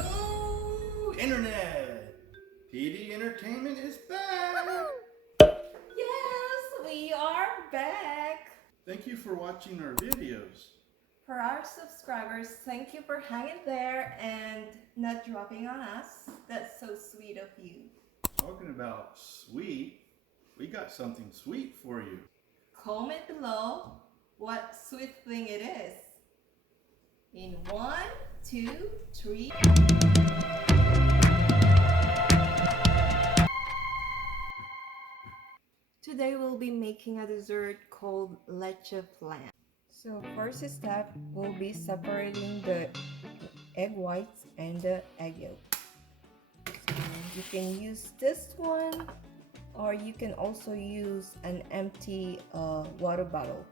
Hello, Internet! PD Entertainment is back! Yes, we are back! Thank you for watching our videos. For our subscribers, thank you for hanging there and not dropping on us. That's so sweet of you. Talking about sweet, we got something sweet for you. Comment below what sweet thing it is. In 1, 2, 3. Today we'll be making a dessert called Leche Flan. So first step will be separating the egg whites and the egg yolk. So you can use this one, or you can also use an empty water bottle.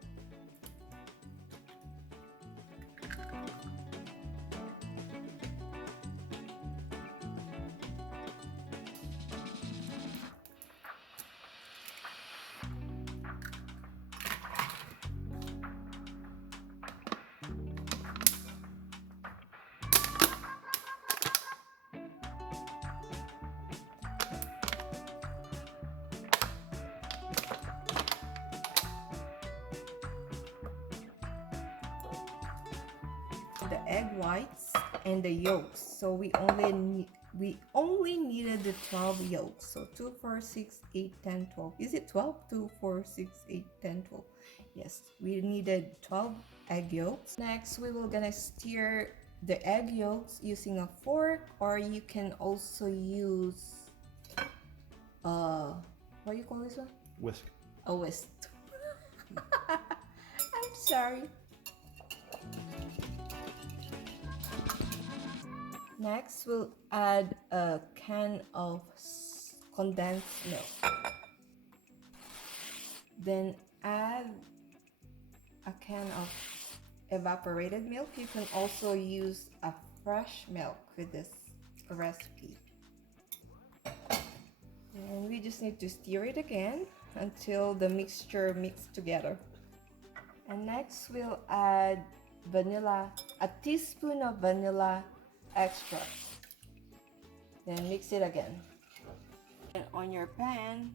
The egg whites and the yolks, so we only needed the 12 yolks. So 2, 4, 6, 8, 10, 12. Is it 12? 2, 4, 6, 8, 10, 12. Yes, we needed 12 egg yolks. Next, we will gonna stir the egg yolks using a fork, or you can also use what do you call this one? Whisk. A whisk. I'm sorry. Next, we'll add a can of condensed milk. Then add a can of evaporated milk. You can also use a fresh milk with this recipe. And we just need to stir it again until the mixture mixes together. And next, we'll add vanilla, a teaspoon of vanilla extract. Then mix it again. And on your pan,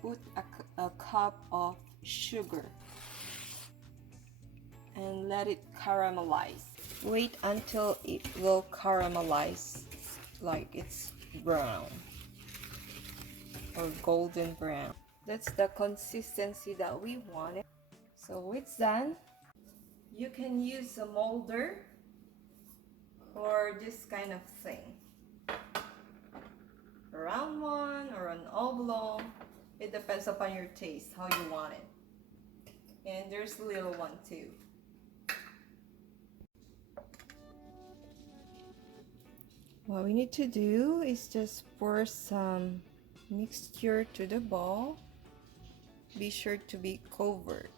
put a cup of sugar and let it caramelize. Wait until it will caramelize, like it's brown or golden brown. That's the consistency that we wanted. So it's done. You can use a molder or this kind of thing, a round one or an oblong. It depends upon your taste, how you want it. And there's a little one too. What we need to do is just pour some mixture to the bowl. Be sure to be covered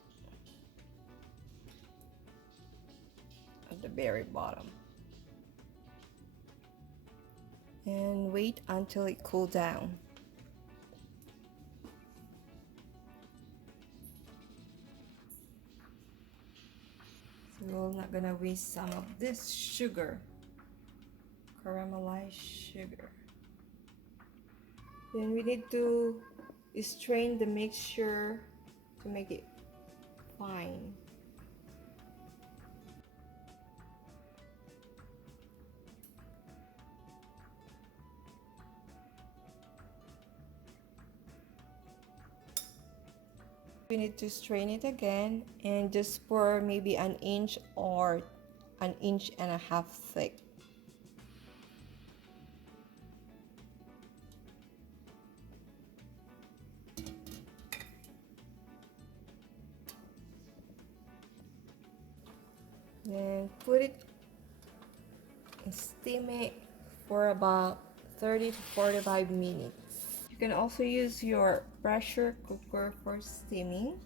at the very bottom. And wait until it cools down. So we're not gonna waste some of this sugar, caramelized sugar. Then we need to strain the mixture to make it fine. We need to strain it again and just pour maybe an inch or an inch and a half thick. Then put it and steam it for about 30 to 45 minutes. You can also use your pressure cooker for steaming,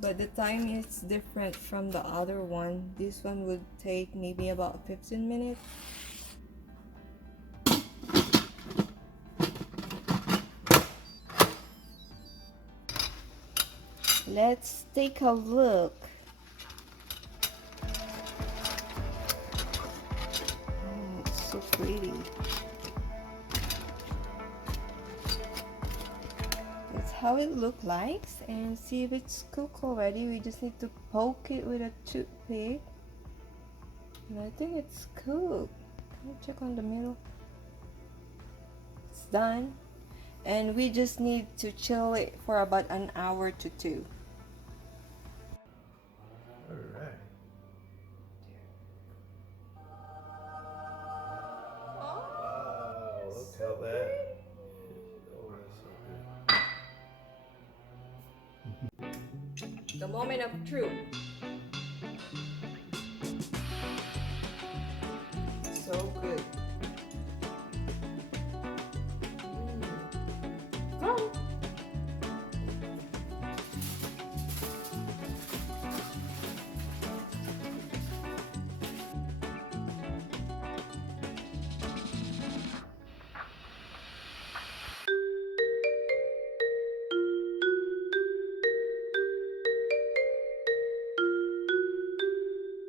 but the time is different from the other one. This one would take maybe about 15 minutes. Let's take a look. so pretty. That's how it looks like. And see if it's cooked already. We just need to poke it with a toothpick. And I think it's cooked. Can you check on the middle? It's done. And we just need to chill it for about an hour to 2. All right. Wow, look how that. Oh, that's so good. The moment of truth.